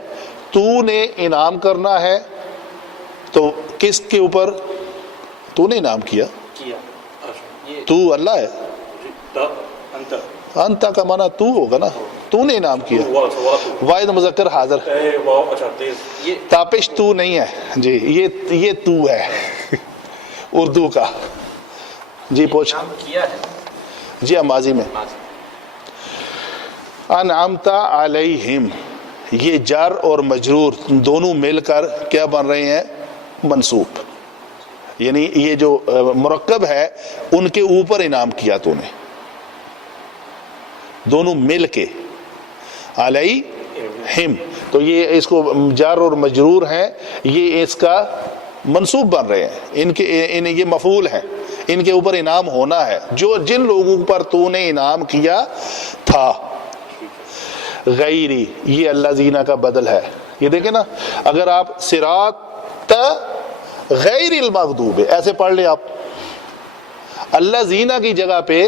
تو نے انعام کرنا ہے، تو کس کے اوپر؟ تو نے انعام کیا، تو اللہ ہے، انتا کا معنی تو ہوگا نا، تو نے انعام کیا، واحد مذکر حاضر، تاپش تو نہیں ہے جی، یہ تو ہے اردو کا جی۔ پوچھ جی ہاں ماضی میں انعمت علیہم، یہ جار اور مجرور دونوں مل کر کیا بن رہے ہیں؟ منصوب، یعنی یہ جو مرکب ہے ان کے اوپر انعام کیا تو نے، دونوں مل کے علیہم، تو یہ اس کو جار اور مجرور ہیں، یہ اس کا منصوب بن رہے ہیں، یہ مفعول ہیں، ان کے اوپر انعام ہونا ہے، جو جن لوگوں پر تو نے انعام کیا تھا۔ غیری، یہ اللہ زینہ کا بدل ہے، یہ دیکھیں نا، اگر آپ صراط غیر المغضوب ایسے پڑھ لیں، آپ اللہ زینہ کی جگہ پہ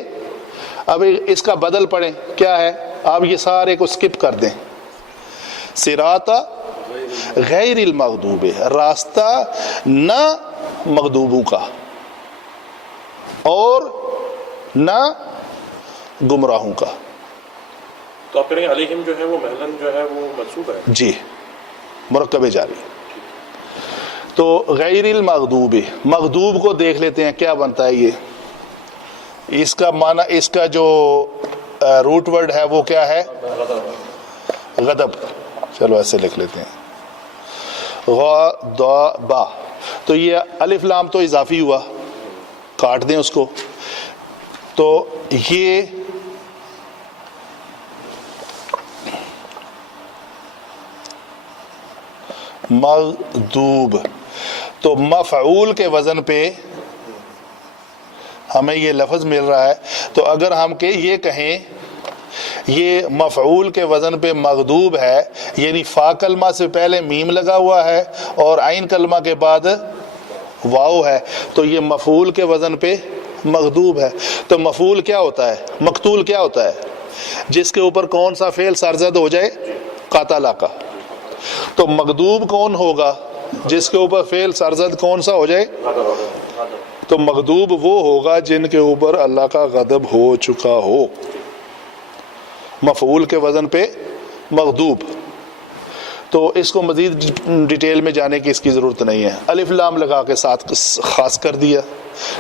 اب اس کا بدل پڑھیں، کیا ہے؟ آپ یہ سارے کو سکپ کر دیں، صراط غیر المغضوب، راستہ نہ مغضوبوں کا اور نہ گمراہوں کا۔ تو آپ کہیں علیہم جو ہے وہ محلن جو ہے وہ منصوب ہے جی، مرکب جاری۔ تو غیر المغضوب، مغضوب کو دیکھ لیتے ہیں کیا بنتا ہے، یہ اس کا معنی، اس کا جو روٹ ورڈ ہے وہ کیا ہے؟ غضب. چلو ایسے لکھ لیتے ہیں، غضب. تو یہ الف لام تو اضافی ہوا، کاٹ دیں اس کو. تو یہ مغضوب، تو مفعول کے وزن پہ ہمیں یہ لفظ مل رہا ہے. تو اگر ہم یہ کہیں یہ مفعول کے وزن پہ مغضوب ہے، یعنی فا کلمہ سے پہلے میم لگا ہوا ہے اور عین کلمہ کے بعد واو ہے، تو یہ مفعول کے وزن پہ مغضوب ہے. تو مفعول کیا ہوتا ہے؟ مقتول کیا ہوتا ہے؟ جس کے اوپر کون سا فعل سرزد ہو جائے؟ قاتل کا. تو مغضوب کون ہوگا؟ جس کے اوپر فعل سرزد کون سا ہو جائے؟ تو مغضوب وہ ہوگا جن کے اوپر اللہ کا غضب ہو چکا ہو. مفعول کے وزن پہ مغضوب. تو اس کو مزید ڈیٹیل میں جانے کی اس کی ضرورت نہیں ہے، الف لام لگا کے ساتھ خاص کر دیا.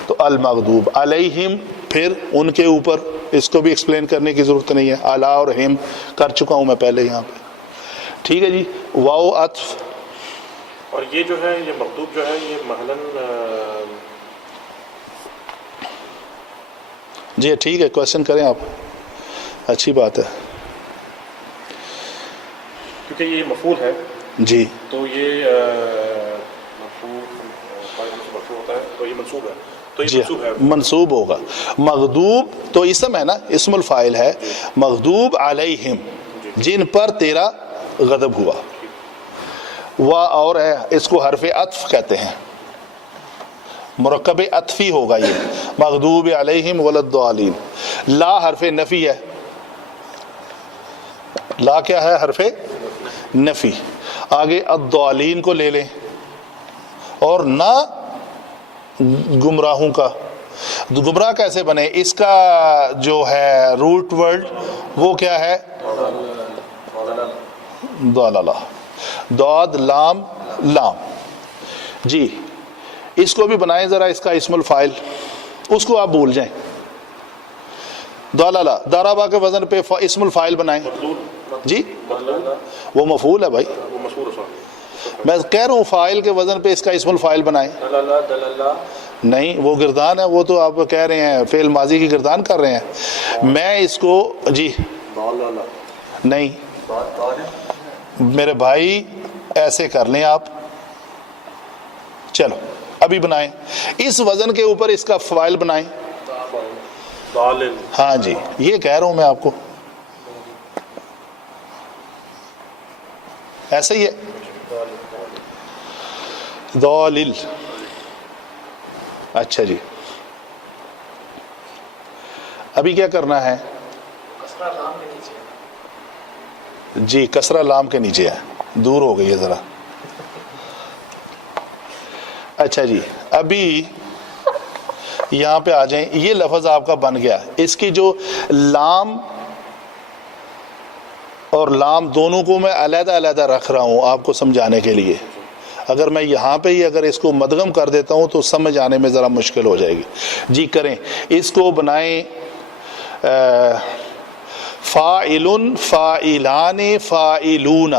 تو المغضوب علیہم، پھر ان کے اوپر، اس کو بھی ایکسپلین کرنے کی ضرورت نہیں ہے، اعلیٰ اور ہم کر چکا ہوں میں پہلے یہاں پہ. ٹھیک ہے جی. واو عطف. اور یہ جو ہے یہ مغضوب جو ہے یہ محلاً جی ٹھیک ہے، کوشچن کریں آپ، اچھی بات ہے. کیونکہ یہ مفعول ہے جی تو یہ مفعول ہوتا ہے، تو یہ منصوب ہے، تو یہ جی منصوب ہے. منصوب ہوگا. مغضوب تو اسم ہے نا، اسم الفاعل ہے. مغضوب علیہم، جن پر تیرا غضب ہوا. اور ہے، اس کو حرف عطف کہتے ہیں، مرکب عطفی ہوگا یہ. مغضوب علیہم ولا الضالین. لا حرف نفی ہے. لا کیا ہے؟ حرف نفی. آگے الضالین کو لے لیں، اور نہ گمراہوں کا. گمراہ کیسے بنے؟ اس کا جو ہے روٹ ورڈ وہ کیا ہے؟ ضلالہ. ضاد لام لام. جی اس کو بھی بنائیں ذرا، اس کا اسم الفاعل، اس کو آپ بھول جائیں. ضلالہ ضربہ کے وزن پہ اسم الفاعل بنائیں. جی وہ مفعول ہے بھائی، وہ مشہور ہے. میں کہہ رہا ہوں فاعل کے وزن پہ اس کا اسم الفاعل بنائیں. نہیں وہ گردان ہے، وہ تو آپ کہہ رہے ہیں فعل ماضی کی گردان کر رہے ہیں. میں اس کو جی نہیں، میرے بھائی ایسے کر لیں آپ. چلو ابھی بنائیں، اس وزن کے اوپر اس کا فاعل بنائیں. ہاں جی یہ کہہ رہا ہوں میں آپ کو، ایسا ہی ہے. ضالل. اچھا جی ابھی کیا کرنا ہے؟ جی کسرہ لام کے نیچے ہے، دور ہو گئی ہے ذرا. اچھا جی ابھی یہاں پہ آ جائیں. یہ لفظ آپ کا بن گیا. اس کی جو لام اور لام دونوں کو میں علیحدہ علیحدہ رکھ رہا ہوں آپ کو سمجھانے کے لیے. اگر میں یہاں پہ ہی اگر اس کو مدغم کر دیتا ہوں تو سمجھ آنے میں ذرا مشکل ہو جائے گی. جی کریں، اس کو بنائیں فاعل فاعلان فاعلون.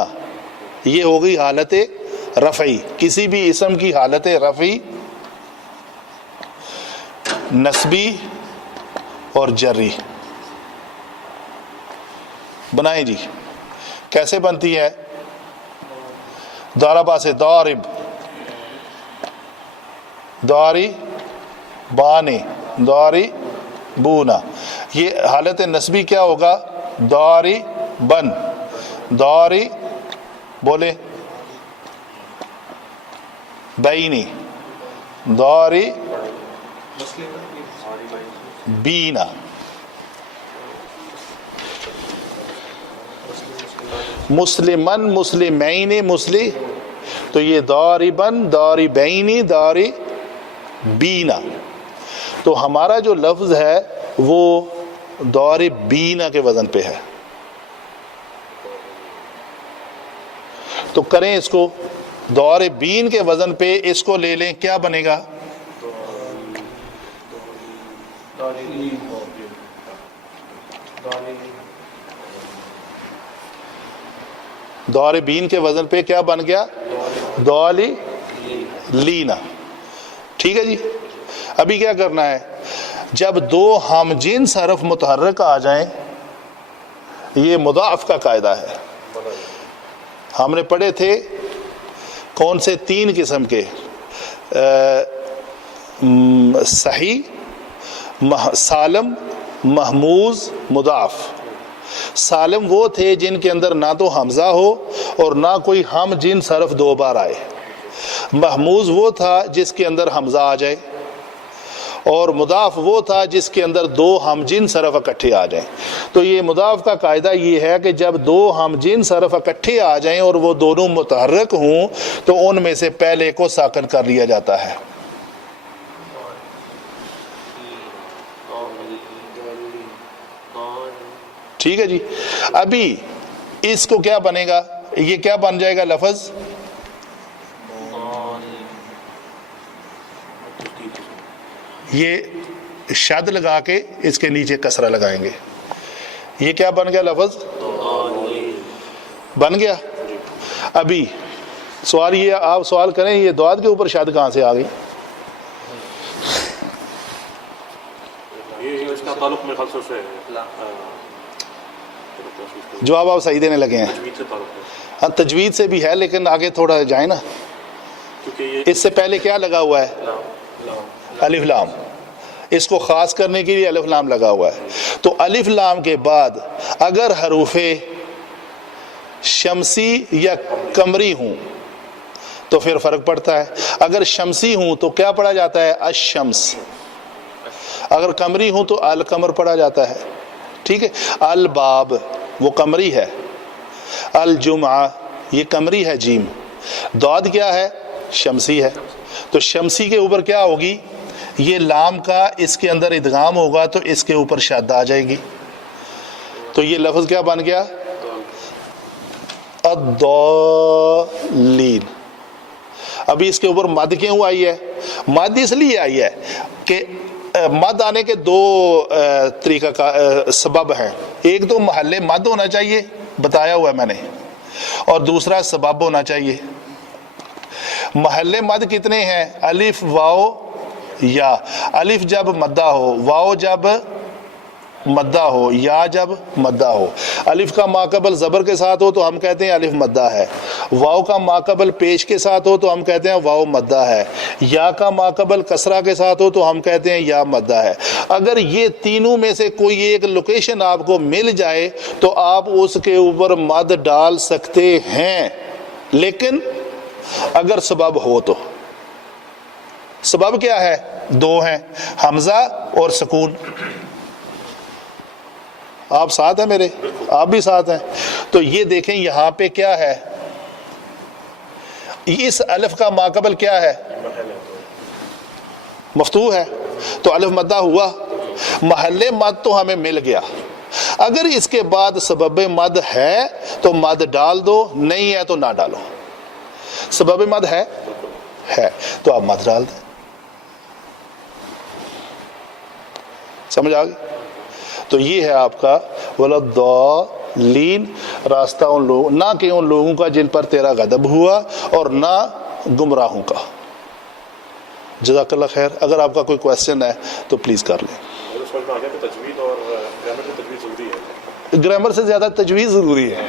یہ ہو گئی حالت رفعی. کسی بھی اسم کی حالت رفعی، نسبی اور جری. بنائیں جی. کیسے بنتی ہے؟ ضربہ سے ضارب، ضاری بانے، ضاری بونا. یہ حالت نسبی کیا ہوگا؟ ضاری بن، ضاری بولے بینی، ضاری بینا. مسلمن مسلمین مسلم، تو یہ ضاربن ضاربین ضاربینا. تو ہمارا جو لفظ ہے وہ ضاربینا کے وزن پہ ہے. تو کریں اس کو ضاربین کے وزن پہ، اس کو لے لیں، کیا بنے گا؟ داربین کے وزن پہ کیا بن گیا؟ دوالی لینا. ٹھیک ہے جی. ابھی کیا کرنا ہے؟ جب دو ہم جنس حرف متحرک آ جائیں، یہ مضاعف کا قاعدہ ہے. ہم نے پڑھے تھے کون سے؟ 3 قسم کے، صحیح، سالم، محموز، مضاعف. سالم وہ تھے جن کے اندر نہ تو حمزہ ہو اور نہ کوئی ہم جنس حرف 2 بار آئے. محموز وہ تھا جس کے اندر حمزہ آ جائے، اور مضاعف وہ تھا جس کے اندر 2 ہم جنس حرف اکٹھے آ جائیں. تو یہ مضاعف کا قاعدہ یہ ہے کہ جب 2 ہم جنس حرف اکٹھے آ جائیں اور وہ دونوں متحرک ہوں تو ان میں سے پہلے کو ساکن کر لیا جاتا ہے. ٹھیک ہے جی. ابھی اس کو کیا بنے گا؟ یہ کیا بن جائے گا لفظ؟ یہ شد لگا کے اس کے نیچے کسرہ لگائیں گے. یہ کیا بن گیا لفظ؟ بن گیا. ابھی سوال یہ، آپ سوال کریں یہ دواد کے اوپر شد کہاں سے آ گئی؟ یہ اس کا تعلق میرے خیال سے اس سے جواب آپ صحیح دینے لگے ہیں. تجوید سے تعلق ہے. ہاں تجوید سے بھی ہے، لیکن آگے تھوڑا جائیں نا. کیونکہ یہ اس سے پہلے کیا لگا ہوا ہے؟ الف لام. اس کو خاص کرنے کے لیے الف لام لگا ہوا ہے. تو الف لام کے بعد اگر حروف شمسی یا قمری ہوں تو پھر فرق پڑتا ہے. اگر شمسی ہوں تو کیا پڑھا جاتا ہے؟ الشمس. اگر قمری ہوں تو القمر پڑھا جاتا ہے. ٹھیک ہے. الباب وہ قمری ہے، الجمعہ یہ قمری ہے جیم. داد کیا ہے؟ شمسی ہے. تو شمسی کے اوپر کیا ہوگی؟ یہ لام کا اس کے اندر ادغام ہوگا تو اس کے اوپر شد آ جائے گی. تو یہ لفظ کیا بن گیا؟ الضالین. ابھی اس کے اوپر مد کیوں آئی ہے؟ مد اس لیے آئی ہے کہ مد آنے کے 2 طریقہ کا سبب ہیں. ایک تو محل مد ہونا چاہیے، بتایا ہوا ہے میں نے، اور دوسرا سبب ہونا چاہیے. محل مد کتنے ہیں؟ الف، واو، یا. الف جب مدہ ہو، واو جب مدہ ہو، یا جب مدہ ہو. الف کا ماقبل زبر کے ساتھ ہو تو ہم کہتے ہیں الف مدہ ہے. واو کا ماقبل پیش کے ساتھ ہو تو ہم کہتے ہیں واو مدہ ہے. یا کا ماقبل کسرہ کے ساتھ ہو تو ہم کہتے ہیں یا مدہ ہے. اگر یہ تینوں میں سے کوئی ایک لوکیشن آپ کو مل جائے تو آپ اس کے اوپر مد ڈال سکتے ہیں، لیکن اگر سبب ہو تو. سبب کیا ہے؟ 2 ہیں، حمزہ اور سکون. آپ ساتھ ہیں میرے؟ آپ بھی ساتھ ہیں. تو یہ دیکھیں یہاں پہ کیا ہے؟ اس الف کا ماقبل کیا ہے؟ مفتوح ہے، تو الف مدہ ہوا. محل مد تو ہمیں مل گیا. اگر اس کے بعد سبب مد ہے تو مد ڈال دو، نہیں ہے تو نہ ڈالو. سبب مد ہے تو آپ مد ڈال دیں. سمجھ آ گئی؟ تو یہ ہے آپ کا ولضالین. راستہ ان لوگوں، نہ کہ ان لوگوں کا جن پر تیرا غضب ہوا، اور نہ گمراہوں کا. جزاک اللہ خیر. اگر آپ کا کوئی کویسچن ہے تو پلیز کر لیں. میرے سمجھ میں آ گیا کہ تجوید اور گرامر سے تجوید ضروری ہے. گرامر سے زیادہ تجویز ضروری ہے.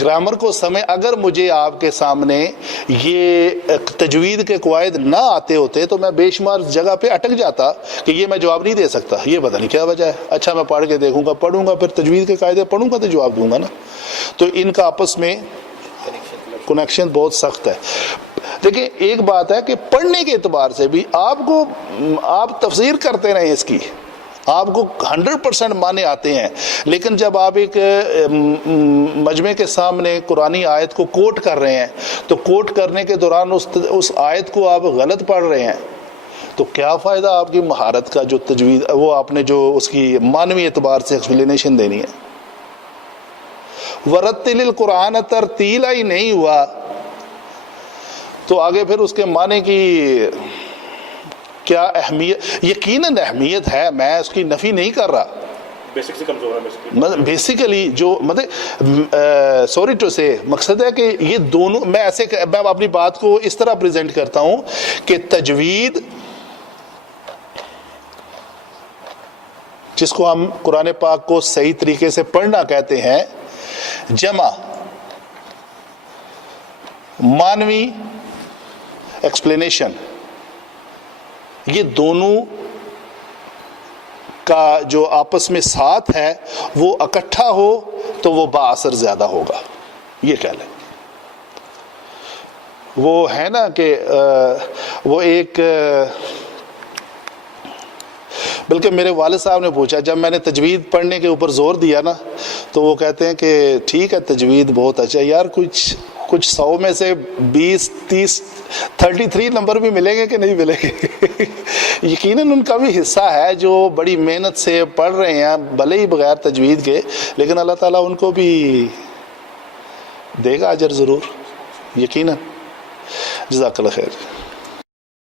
گرامر کو سمجھ، اگر مجھے آپ کے سامنے یہ تجوید کے قواعد نہ آتے ہوتے تو میں بے شمار جگہ پہ اٹک جاتا کہ یہ میں جواب نہیں دے سکتا، یہ پتہ نہیں کیا وجہ ہے. اچھا میں پڑھ کے دیکھوں گا، پڑھوں گا، پھر تجوید کے قاعدے پڑھوں گا تو جواب دوں گا نا. تو ان کا آپس میں کنیکشن بہت سخت ہے. دیکھیں ایک بات ہے کہ پڑھنے کے اعتبار سے بھی آپ تفسیر کرتے رہیں اس کی، آپ کو 100% معنی آتے ہیں، لیکن جب آپ ایک مجمع کے سامنے قرآنی آیت کو کوٹ کر رہے ہیں تو کوٹ کرنے کے دوران اس آیت کو آپ غلط پڑھ رہے ہیں تو کیا فائدہ آپ کی مہارت کا؟ جو تجوید وہ آپ نے جو اس کی معنوی اعتبار سے ایکسپلینیشن دینی ہے. ورتل القرآن ترتیلا ہی نہیں ہوا تو آگے پھر اس کے معنی کی کیا اہمیت، یقیناً اہمیت ہے، میں اس کی نفی نہیں کر رہا، بیسک سے کمزور ہے بیسکلی. بیسیکلی جو مطلب سوری ٹو سے مقصد ہے کہ یہ دونوں، میں اپنی بات کو اس طرح پریزنٹ کرتا ہوں کہ تجوید جس کو ہم قرآن پاک کو صحیح طریقے سے پڑھنا کہتے ہیں، جمع مانوی ایکسپلینیشن، یہ دونوں کا جو آپس میں ساتھ ہے وہ اکٹھا ہو تو وہ با اثر زیادہ ہوگا. یہ کہہ لیں. وہ ہے نا کہ وہ ایک، بلکہ میرے والد صاحب نے پوچھا جب میں نے تجوید پڑھنے کے اوپر زور دیا نا، تو وہ کہتے ہیں کہ ٹھیک ہے تجوید بہت اچھا ہے یار، کچھ 100 میں سے 20 30 33 نمبر بھی ملیں گے کہ نہیں ملیں گے. یقیناً ان کا بھی حصہ ہے جو بڑی محنت سے پڑھ رہے ہیں بھلے ہی بغیر تجوید کے، لیکن اللہ تعالیٰ ان کو بھی دے گا اجر ضرور، یقیناً. جزاک اللہ خیر.